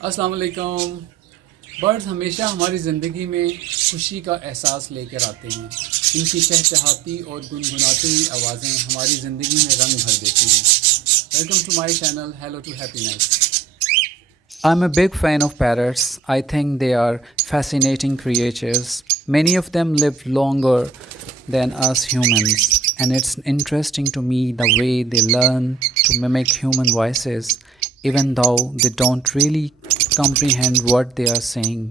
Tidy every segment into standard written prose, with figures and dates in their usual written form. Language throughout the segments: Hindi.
अस्सलाम वालेकुम। बर्ड्स हमेशा हमारी ज़िंदगी में खुशी का एहसास लेकर आते हैं। इनकी चहचहाती और गुनगुनाती हुई आवाज़ें हमारी ज़िंदगी में रंग भर देती हैं। Welcome to my channel hello to happiness. I'm a big fan of parrots. I think they are fascinating creatures. Many of them live longer than us humans, and it's interesting to me the way they learn to mimic human voices, even though they don't really comprehend what they are saying.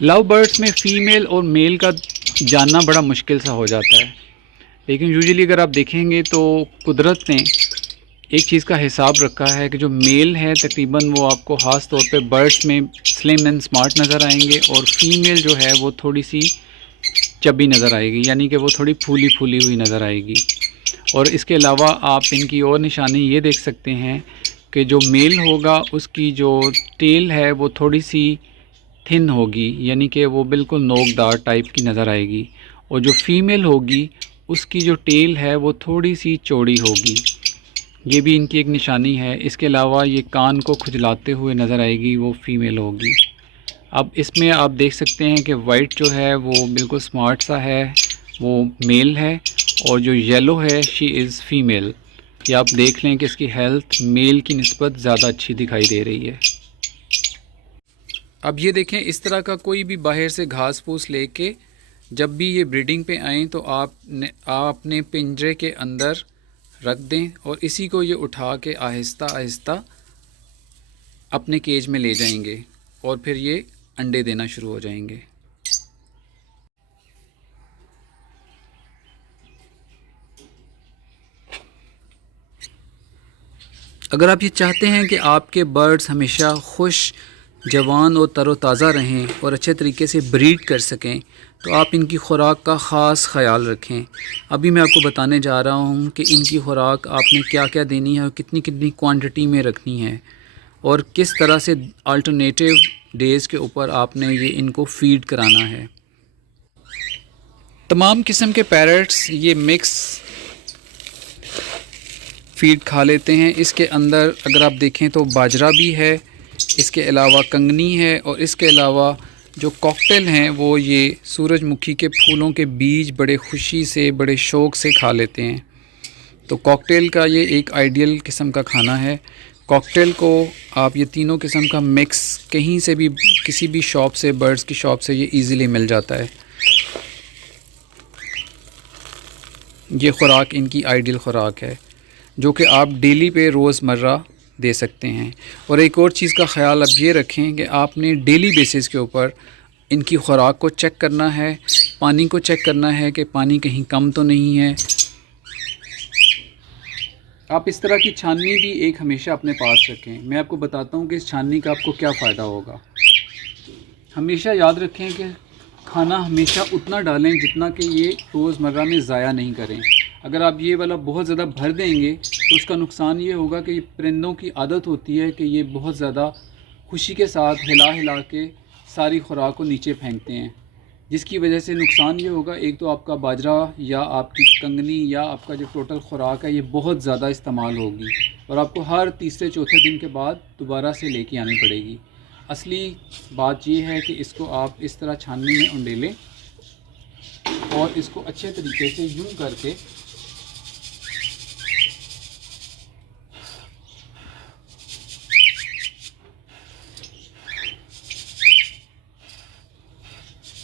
Love birds में फ़ीमेल और मेल का जानना बड़ा मुश्किल सा हो जाता है, लेकिन यूजुअली अगर आप देखेंगे तो कुदरत ने एक चीज़ का हिसाब रखा है कि जो मेल है तकरीबन वो आपको ख़ास तौर पे बर्ड्स में स्लिम एंड स्मार्ट नज़र आएंगे, और फीमेल जो है वो थोड़ी सी चबी नज़र आएगी, यानी कि वो थोड़ी फूली फूली हुई नज़र आएगी। और इसके अलावा आप इनकी और निशानी ये देख सकते हैं कि जो मेल होगा उसकी जो टेल है वो थोड़ी सी थिन होगी, यानी कि वो बिल्कुल नोकदार टाइप की नज़र आएगी, और जो फीमेल होगी उसकी जो टेल है वो थोड़ी सी चौड़ी होगी। ये भी इनकी एक निशानी है। इसके अलावा ये कान को खुजलाते हुए नज़र आएगी, वो फीमेल होगी। अब इसमें आप देख सकते हैं कि वाइट जो है वो बिल्कुल स्मार्ट सा है, वो मेल है, और जो येलो है शी इज़ फीमेल। ये आप देख लें कि इसकी हेल्थ मेल की निस्बत ज़्यादा अच्छी दिखाई दे रही है। अब ये देखें, इस तरह का कोई भी बाहर से घास फूस लेके जब भी ये ब्रीडिंग पे आएँ तो आप अपने पिंजरे के अंदर रख दें, और इसी को ये उठा के आहिस्ता आहिस्ता अपने केज में ले जाएंगे, और फिर ये अंडे देना शुरू हो जाएंगे। अगर आप ये चाहते हैं कि आपके बर्ड्स हमेशा खुश, जवान और तरोताज़ा रहें और अच्छे तरीके से ब्रीड कर सकें, तो आप इनकी ख़ुराक का ख़ास ख्याल रखें। अभी मैं आपको बताने जा रहा हूँ कि इनकी ख़ुराक आपने क्या क्या देनी है और कितनी कितनी क्वांटिटी में रखनी है, और किस तरह से अल्टरनेटिव डेज़ के ऊपर आपने ये इनको फ़ीड कराना है। तमाम किस्म के पैरट्स ये मिक्स फ़ीड खा लेते हैं। इसके अंदर अगर आप देखें तो बाजरा भी है, इसके अलावा कंगनी है, और इसके अलावा जो कॉकटेल हैं वो ये सूरजमुखी के फूलों के बीज बड़े खुशी से, बड़े शौक़ से खा लेते हैं। तो कॉकटेल का ये एक आइडियल किस्म का खाना है। कॉकटेल को आप ये तीनों किस्म का मिक्स कहीं से भी, किसी भी शॉप से, बर्ड्स की शॉप से ये इजीली मिल जाता है। ये ख़ुराक इनकी आइडियल ख़ुराक है जो कि आप डेली पे रोज़मर्रा दे सकते हैं। और एक और चीज़ का ख्याल आप ये रखें कि आपने डेली बेसिस के ऊपर इनकी ख़ुराक को चेक करना है, पानी को चेक करना है कि पानी कहीं कम तो नहीं है। आप इस तरह की छाननी भी एक हमेशा अपने पास रखें। मैं आपको बताता हूँ कि इस छाननी का आपको क्या फ़ायदा होगा। हमेशा याद रखें कि खाना हमेशा उतना डालें जितना कि ये रोज़मर्रा में ज़ाया नहीं करें। अगर आप ये वाला बहुत ज़्यादा भर देंगे तो उसका नुकसान ये होगा कि परिंदों की आदत होती है कि ये बहुत ज़्यादा खुशी के साथ हिला हिला के सारी खुराक को नीचे फेंकते हैं, जिसकी वजह से नुकसान ये होगा, एक तो आपका बाजरा या आपकी कंगनी या आपका जो टोटल खुराक है ये बहुत ज़्यादा इस्तेमाल होगी, और आपको हर तीसरे चौथे दिन के बाद दोबारा से लेके आनी पड़ेगी। असली बात ये है कि इसको आप इस तरह छाननी में उंडेलें और इसको अच्छे तरीके से यूँ करके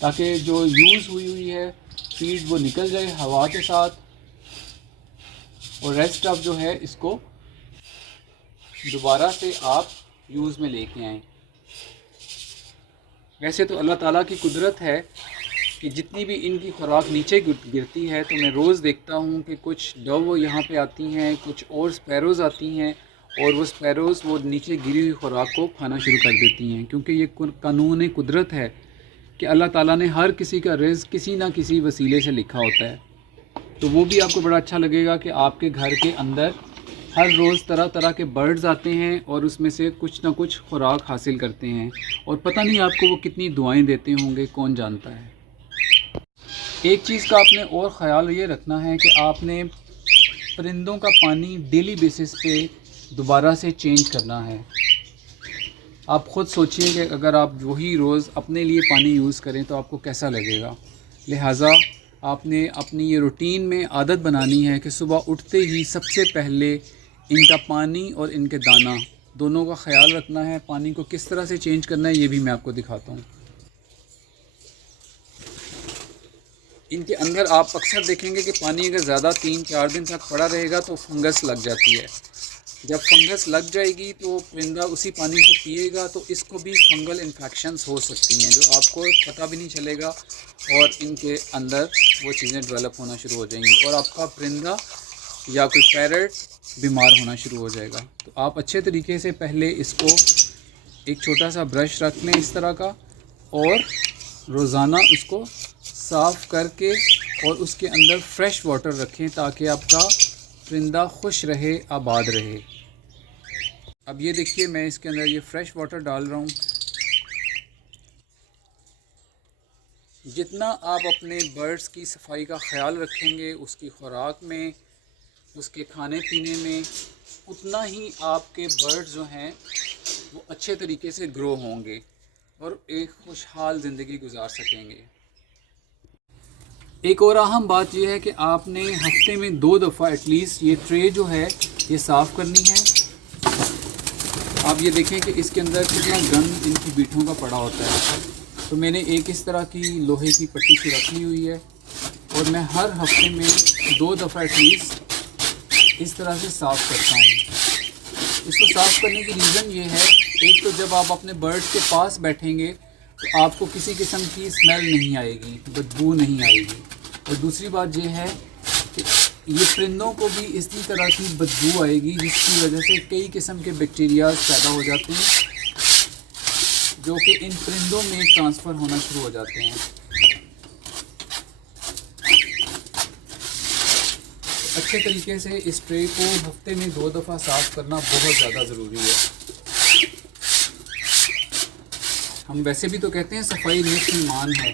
ताकि जो यूज़ हुई है फीड वो निकल जाए हवा के साथ, और रेस्ट ऑफ जो है इसको दोबारा से आप यूज़ में लेके आएँ। वैसे तो अल्लाह ताला की कुदरत है कि जितनी भी इनकी खुराक नीचे गिरती है तो मैं रोज़ देखता हूँ कि कुछ डव यहाँ पे आती हैं, कुछ और स्पैरोज़ आती हैं और वो स्पैरोज़ वो नीचे गिरी हुई खुराक को खाना शुरू कर देती हैं, क्योंकि ये कानून कुदरत है कि अल्लाह ताला ने हर किसी का रिज़्क़ किसी ना किसी वसीले से लिखा होता है। तो वो भी आपको बड़ा अच्छा लगेगा कि आपके घर के अंदर हर रोज़ तरह तरह के बर्ड्स आते हैं और उसमें से कुछ ना कुछ खुराक हासिल करते हैं, और पता नहीं आपको वो कितनी दुआएं देते होंगे, कौन जानता है। एक चीज़ का आपने और ख़्याल ये रखना है कि आपने परिंदों का पानी डेली बेसिस पे दोबारा से चेंज करना है। आप ख़ुद सोचिए कि अगर आप वही रोज़ अपने लिए पानी यूज़ करें तो आपको कैसा लगेगा। लिहाजा आपने अपनी ये रूटीन में आदत बनानी है कि सुबह उठते ही सबसे पहले इनका पानी और इनके दाना दोनों का ख़्याल रखना है। पानी को किस तरह से चेंज करना है ये भी मैं आपको दिखाता हूँ। इनके अंदर आप अक्सर देखेंगे कि पानी अगर ज़्यादा 3-4 दिन तक पड़ा रहेगा तो फंगस लग जाती है। जब फंगस लग जाएगी तो परिंदा उसी पानी को पिएगा, तो इसको भी फंगल इन्फेक्शंस हो सकती हैं जो आपको पता भी नहीं चलेगा, और इनके अंदर वो चीज़ें डेवलप होना शुरू हो जाएंगी और आपका परिंदा या कोई पैरट बीमार होना शुरू हो जाएगा। तो आप अच्छे तरीके से पहले इसको एक छोटा सा ब्रश रख लें इस तरह का, और रोज़ाना उसको साफ़ करके और उसके अंदर फ्रेश वाटर रखें ताकि आपका परिंदा खुश रहे, आबाद रहे। अब ये देखिए मैं इसके अंदर ये फ्रेश वाटर डाल रहा हूँ। जितना आप अपने बर्ड्स की सफाई का ख्याल रखेंगे, उसकी खुराक में, उसके खाने पीने में, उतना ही आपके बर्ड्स जो हैं वो अच्छे तरीके से ग्रो होंगे और एक खुशहाल ज़िंदगी गुजार सकेंगे। एक और अहम बात यह है कि आपने हफ्ते में 2 दफ़ा एटलीस्ट ये ट्रे जो है ये साफ़ करनी है। आप ये देखें कि इसके अंदर कितना गंद इनकी बीठों का पड़ा होता है। तो मैंने एक इस तरह की लोहे की पट्टी सी रख ली हुई है और मैं हर हफ्ते में 2 दफ़ा एटलीस्ट इस तरह से साफ़ करता हूँ। इसको साफ़ करने की रीज़न ये है, एक तो जब आप अपने बर्ड्स के पास बैठेंगे तो आपको किसी किस्म की स्मेल नहीं आएगी, बदबू नहीं आएगी, और दूसरी बात यह है कि ये परिंदों को भी इसी तरह की बदबू आएगी जिसकी वजह से कई किस्म के बैक्टीरिया पैदा हो जाते हैं जो कि इन परिंदों में ट्रांसफ़र होना शुरू हो जाते हैं। अच्छे तरीके से इस ट्रे को हफ्ते में 2 दफ़ा साफ़ करना बहुत ज़्यादा ज़रूरी है। हम वैसे भी तो कहते हैं सफाई नेक ईमान है।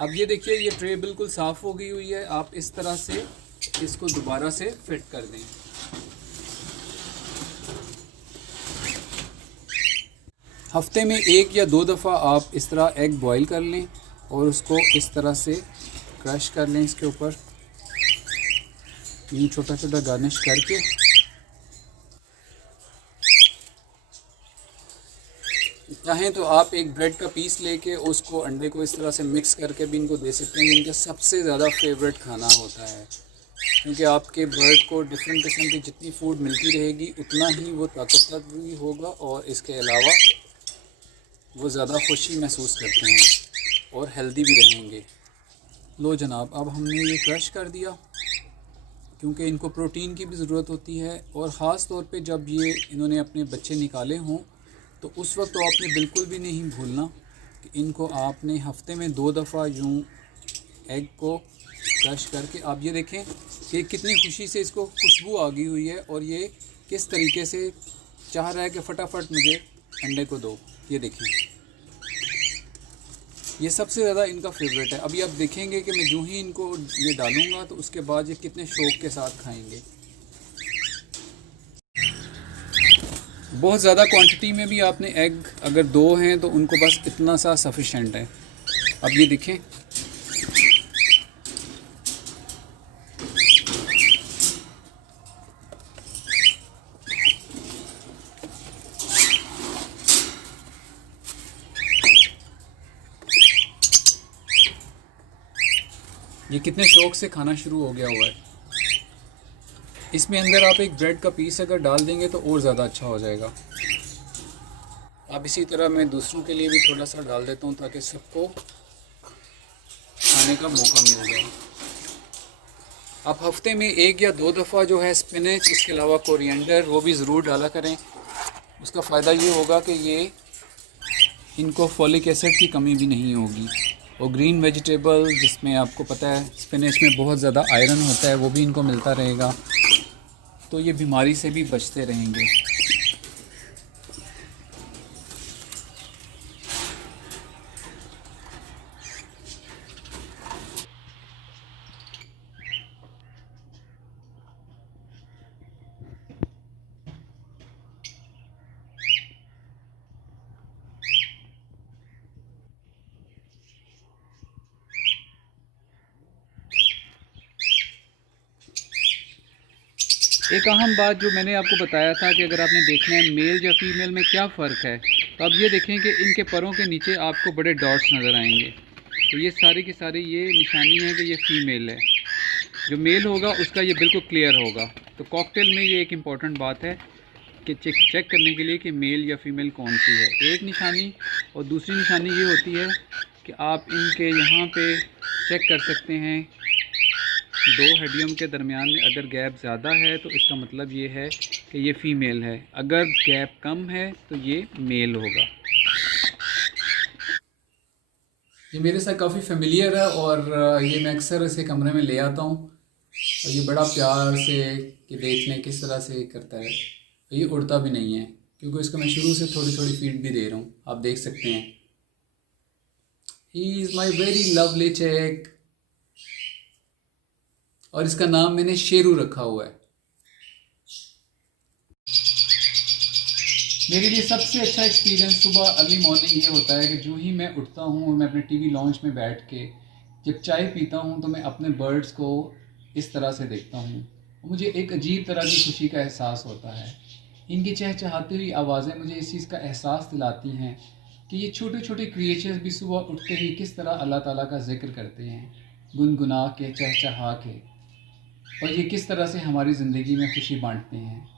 अब ये देखिए ये ट्रे बिल्कुल साफ़ हो गई हुई है। आप इस तरह से इसको दोबारा से फिट कर दें। हफ्ते में 1 या 2 दफ़ा आप इस तरह एग बॉईल कर लें और उसको इस तरह से क्रश कर लें, इसके ऊपर यूँ छोटा छोटा गार्निश करके। चाहें तो आप एक ब्रेड का पीस लेके उसको अंडे को इस तरह से मिक्स करके भी इनको दे सकते हैं। इनका सबसे ज़्यादा फेवरेट खाना होता है, क्योंकि आपके बर्ड को डिफरेंट किस्म की जितनी फूड मिलती रहेगी उतना ही वो ताकतवर भी होगा और इसके अलावा वो ज़्यादा खुशी महसूस करते हैं और हेल्दी भी रहेंगे। लो जनाब, अब हमने ये क्रश कर दिया क्योंकि इनको प्रोटीन की भी ज़रूरत होती है, और ख़ास तौर पे जब ये इन्होंने अपने बच्चे निकाले हों तो उस वक्त तो आपने बिल्कुल भी नहीं भूलना कि इनको आपने हफ्ते में 2 दफ़ा यूँ एग को क्रश करके, आप ये देखें कि कितनी खुशी से इसको खुशबू आ गई हुई है और ये किस तरीके से चाह रहा है कि फटाफट मुझे अंडे को दो। ये देखें, ये सबसे ज़्यादा इनका फेवरेट है। अभी आप देखेंगे कि मैं यूँ ही इनको ये डालूँगा तो उसके बाद ये कितने शौक़ के साथ खाएंगे। बहुत ज़्यादा क्वांटिटी में भी आपने एग अगर 2 हैं तो उनको बस इतना सा सफिशेंट है। अब ये देखें, ये कितने शौक़ से खाना शुरू हो गया हुआ है। इसमें अंदर आप एक ब्रेड का पीस अगर डाल देंगे तो और ज़्यादा अच्छा हो जाएगा। अब इसी तरह मैं दूसरों के लिए भी थोड़ा सा डाल देता हूँ ताकि सबको खाने का मौका मिल जाए। आप हफ्ते में 1 या 2 दफ़ा जो है स्पिनच, इसके अलावा कोरिएंडर, वो भी ज़रूर डाला करें। उसका फ़ायदा ये होगा कि ये इनको फॉलिक एसिड की कमी भी नहीं होगी। और ग्रीन वेजिटेबल जिसमें आपको पता है स्पिनच में बहुत ज़्यादा आयरन होता है, वो भी इनको मिलता रहेगा, तो ये बीमारी से भी बचते रहेंगे। एक अहम बात जो मैंने आपको बताया था कि अगर आपने देखना है मेल या फीमेल में क्या फ़र्क है, तो आप ये देखें कि इनके परों के नीचे आपको बड़े डॉट्स नज़र आएंगे। तो ये सारी की सारी ये निशानी है कि ये फ़ीमेल है। जो मेल होगा उसका ये बिल्कुल क्लियर होगा। तो कॉकटेल में ये एक इम्पॉर्टेंट बात है कि चेक करने के लिए कि मेल या फीमेल कौन सी है, एक निशानी। और दूसरी निशानी ये होती है कि आप इनके यहाँ पे चेक कर सकते हैं, 2 हड्डियों के दरमियान में अगर गैप ज़्यादा है तो इसका मतलब ये है कि ये फ़ीमेल है, अगर गैप कम है तो ये मेल होगा। ये मेरे साथ काफ़ी फेमिलियर है और ये मैं अक्सर इसे कमरे में ले आता हूँ और ये बड़ा प्यार से कि देख लें किस तरह से करता है। ये उड़ता भी नहीं है क्योंकि इसको मैं शुरू से थोड़ी थोड़ी फीड भी दे रहा हूँ, आप देख सकते हैं। He is my very lovely check और इसका नाम मैंने शेरू रखा हुआ है। मेरे लिए सबसे अच्छा एक्सपीरियंस सुबह अर्ली मॉर्निंग ये होता है कि जो ही मैं उठता हूँ, मैं अपने टीवी लॉन्च में बैठ के जब चाय पीता हूँ तो मैं अपने बर्ड्स को इस तरह से देखता हूँ। मुझे एक अजीब तरह की खुशी का एहसास होता है। इनकी चहचहाती हुई आवाज़ें मुझे इस चीज़ का एहसास दिलाती हैं कि ये छोटे छोटे क्रिएचर्स भी सुबह उठते ही किस तरह अल्लाह ताला का जिक्र करते हैं, गुनगुना के, चहचहा के, और ये किस तरह से हमारी ज़िंदगी में खुशी बांटते हैं।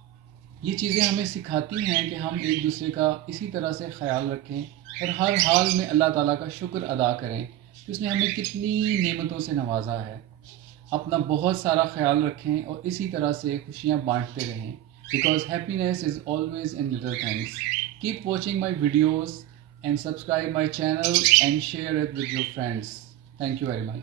ये चीज़ें हमें सिखाती हैं कि हम एक दूसरे का इसी तरह से ख्याल रखें और हर हाल में अल्लाह ताला का शुक्र अदा करें कि उसने हमें कितनी नेमतों से नवाजा है। अपना बहुत सारा ख्याल रखें और इसी तरह से खुशियाँ बांटते रहें, because happiness is always in little things. Keep watching my videos and subscribe my channel and share it with your friends. Thank you very much.